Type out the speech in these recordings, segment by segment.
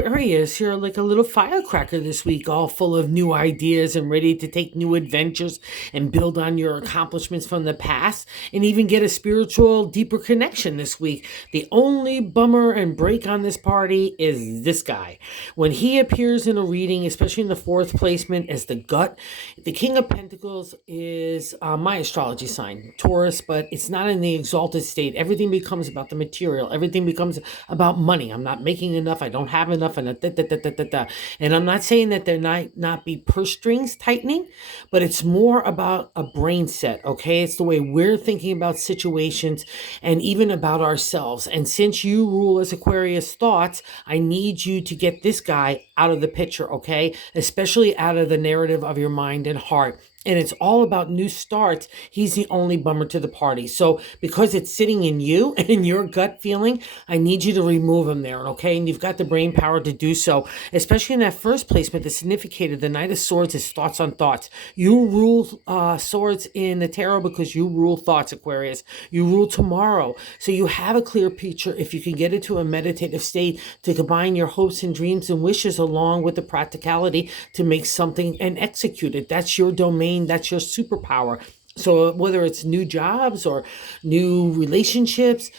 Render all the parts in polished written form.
Aquarius, you're like a little firecracker this week, all full of new ideas and ready to take new adventures and build on your accomplishments from the past and even get a spiritual, deeper connection this week. The only bummer and break on this party is this guy. When he appears in a reading, especially in the fourth placement as the gut, the King of Pentacles is my astrology sign, Taurus, but it's not in the exalted state. Everything becomes about the material. Everything becomes about money. I'm not making enough. I don't have enough. And and I'm not saying that there might not be purse strings tightening, but it's more about a brain set. Okay. It's the way we're thinking about situations and even about ourselves. And since you rule as Aquarius thoughts, I need you to get this guy out of the picture. Okay. Especially out of the narrative of your mind and heart. And it's all about new starts. He's the only bummer to the party. So because it's sitting in you and your gut feeling, I need you to remove him there, okay? And you've got the brain power to do so, especially in that first placement, the significator, the Knight of Swords is thoughts on thoughts. You rule swords in the tarot because you rule thoughts, Aquarius. You rule tomorrow. So you have a clear picture if you can get into a meditative state to combine your hopes and dreams and wishes along with the practicality to make something and execute it. That's your domain. That's your superpower. So whether it's new jobs or new relationships,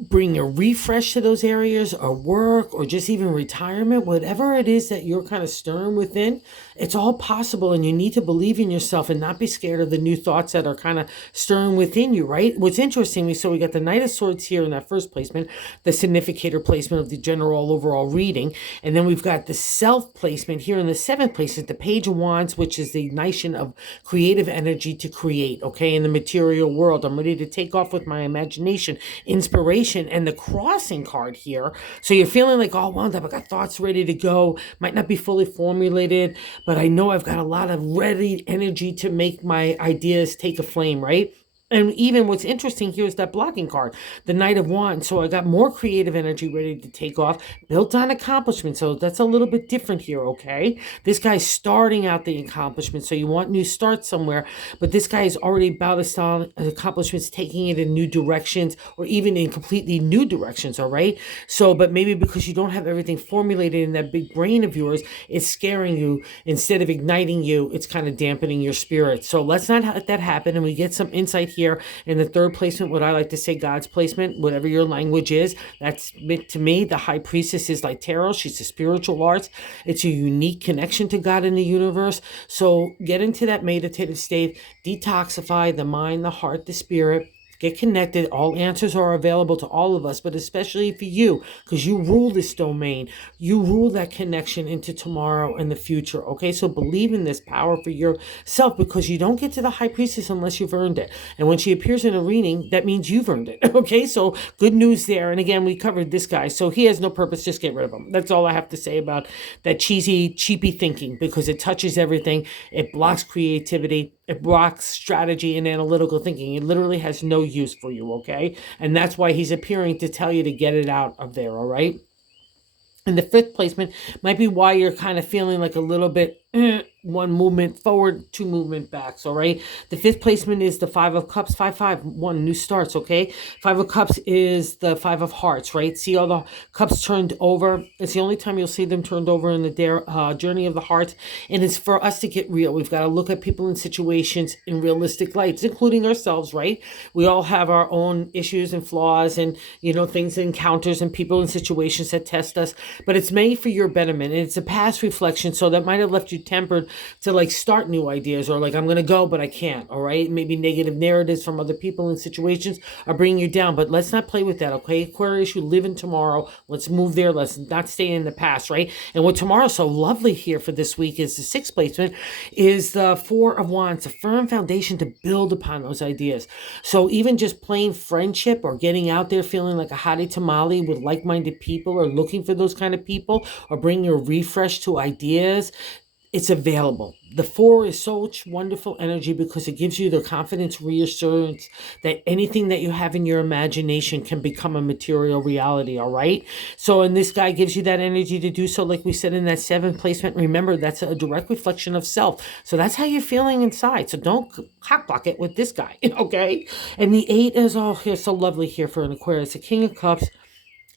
bring a refresh to those areas or work or just even retirement, whatever it is that you're kind of stirring within, it's all possible. And you need to believe in yourself and not be scared of the new thoughts that are kind of stirring within you, right? What's interesting, so we got the Knight of Swords here in that first placement, the significator placement of the general overall reading. And then we've got the self placement here in the seventh placement, the Page of Wands, which is the ignition of creative energy to create, okay, in the material world. I'm ready to take off with my imagination, inspiration, and the crossing card here. So you're feeling like all wound up. I got thoughts ready to go. Might not be fully formulated, but I know I've got a lot of ready energy to make my ideas take a flame, right? And even what's interesting here is that blocking card, the Knight of Wands. So I got more creative energy ready to take off, built on accomplishment. So that's a little bit different here, okay? This guy's starting out the accomplishment. So you want new start somewhere, but this guy is already about to accomplishments, taking it in new directions or even in completely new directions, all right? So, but maybe because you don't have everything formulated in that big brain of yours, it's scaring you. Instead of igniting you, it's kind of dampening your spirit. So let's not let that happen. And we get some insight here in the third placement, what I like to say, God's placement, whatever your language is. That's, to me, the High Priestess is like tarot. She's a spiritual arts. It's a unique connection to God in the universe. So get into that meditative state, detoxify the mind, the heart, the spirit. Get connected. All answers are available to all of us, but especially for you, because you rule this domain. You rule that connection into tomorrow and the future, okay? So believe in this power for yourself, because you don't get to the High Priestess unless you've earned it. And when she appears in a reading, that means you've earned it, okay? So good news there. And again, we covered this guy. So he has no purpose. Just get rid of him. That's all I have to say about that cheesy, cheapy thinking, because it touches everything. It blocks creativity. It blocks strategy and analytical thinking. It literally has no use for you, okay? And that's why he's appearing to tell you to get it out of there, all right? And the fifth placement might be why you're kind of feeling like a little bit one movement forward, two movement backs, all right? The fifth placement is the Five of Cups, 5-5, new starts, okay? Five of Cups is the Five of Hearts, right? See all the cups turned over? It's the only time you'll see them turned over in the journey of the hearts, and it's for us to get real. We've got to look at people and situations in realistic lights, including ourselves, right? We all have our own issues and flaws and, things, encounters and people and situations that test us, but it's made for your betterment, and it's a past reflection, so that might have left you tempered to like start new ideas, or like, I'm going to go, but I can't. All right. Maybe negative narratives from other people and situations are bringing you down, but let's not play with that. Okay. Aquarius, you live in tomorrow. Let's move there. Let's not stay in the past. Right. And what tomorrow's so lovely here for this week is the sixth placement is the Four of Wands, a firm foundation to build upon those ideas. So even just plain friendship or getting out there feeling like a hottie tamale with like-minded people, or looking for those kind of people, or bringing a refresh to ideas, it's available. The four is such wonderful energy because it gives you the confidence, reassurance that anything that you have in your imagination can become a material reality, all right? So, and this guy gives you that energy to do so, like we said in that seventh placement. Remember, that's a direct reflection of self. So that's how you're feeling inside. So don't hotblock it with this guy, okay? And the eight is all here, so lovely here for an Aquarius. The King of Cups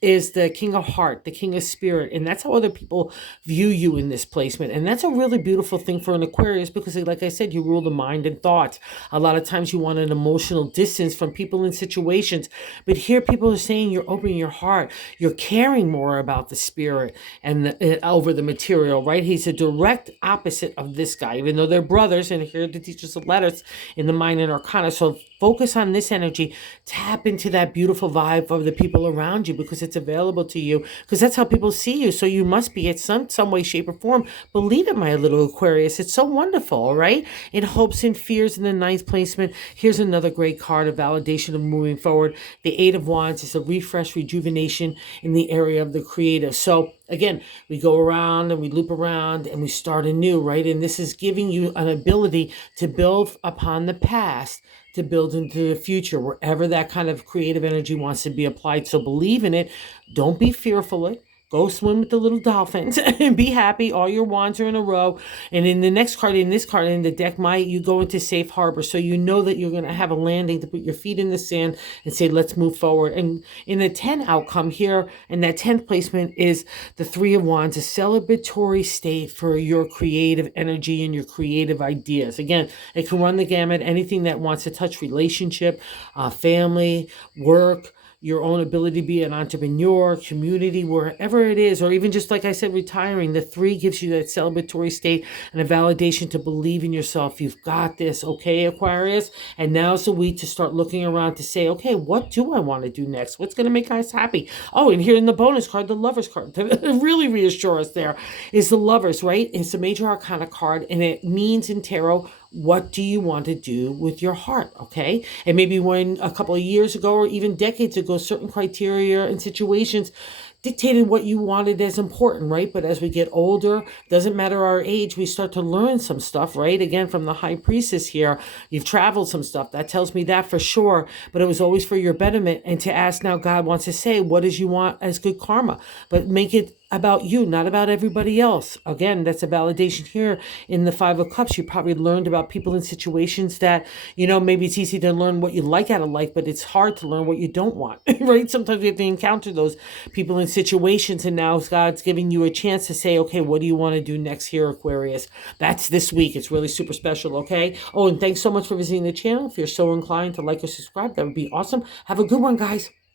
is the King of Heart, the King of Spirit, and that's how other people view you in this placement. And that's a really beautiful thing for an Aquarius because, like I said, you rule the mind and thoughts. A lot of times you want an emotional distance from people and situations, but here people are saying you're opening your heart, you're caring more about the spirit and over the material, right? He's a direct opposite of this guy, even though they're brothers, and here to teach us the letters in the mind and arcana. So focus on this energy, tap into that beautiful vibe of the people around you because it's available to you, because that's how people see you. So you must be at some way, shape, or form. Believe it, my little Aquarius. It's so wonderful, all right? In hopes and fears in the ninth placement. Here's another great card of validation of moving forward. The Eight of Wands is a refresh, rejuvenation in the area of the creative. So again, we go around and we loop around and we start anew, right? And this is giving you an ability to build upon the past, to build into the future, wherever that kind of creative energy wants to be applied. So believe in it. Don't be fearful of it. Go swim with the little dolphins and be happy. All your wands are in a row. And in the next card, in this card, in the deck, you go into safe harbor. So you know that you're going to have a landing to put your feet in the sand and say, let's move forward. And in the 10 outcome here, in that 10th placement is the Three of Wands, a celebratory state for your creative energy and your creative ideas. Again, it can run the gamut, anything that wants to touch relationship, family, work, your own ability to be an entrepreneur, community, wherever it is, or even just like I said, retiring. The 3 gives you that celebratory state and a validation to believe in yourself. You've got this, okay, Aquarius? And now's the week to start looking around to say, okay, what do I want to do next? What's going to make us happy? Oh, and here in the bonus card, the Lovers card, to really reassure us there, is the Lovers, right? It's a major arcana card, and it means in tarot, what do you want to do with your heart, okay? And maybe when a couple of years ago or even decades ago, certain criteria and situations dictated what you wanted as important, right? But as we get older, doesn't matter our age, we start to learn some stuff, right? Again, from the High Priestess here, you've traveled some stuff. That tells me that for sure, but it was always for your betterment. And to ask now, God wants to say, what does you want as good karma? But make it about you, not about everybody else. Again, that's a validation here in the Five of Cups. You probably learned about people in situations that, maybe it's easy to learn what you like out of life, but it's hard to learn what you don't want, right? Sometimes we have to encounter those people in situations, and now God's giving you a chance to say, okay, what do you want to do next here, Aquarius? That's this week. It's really super special, okay? Oh, and thanks so much for visiting the channel. If you're so inclined to like or subscribe, that would be awesome. Have a good one, guys.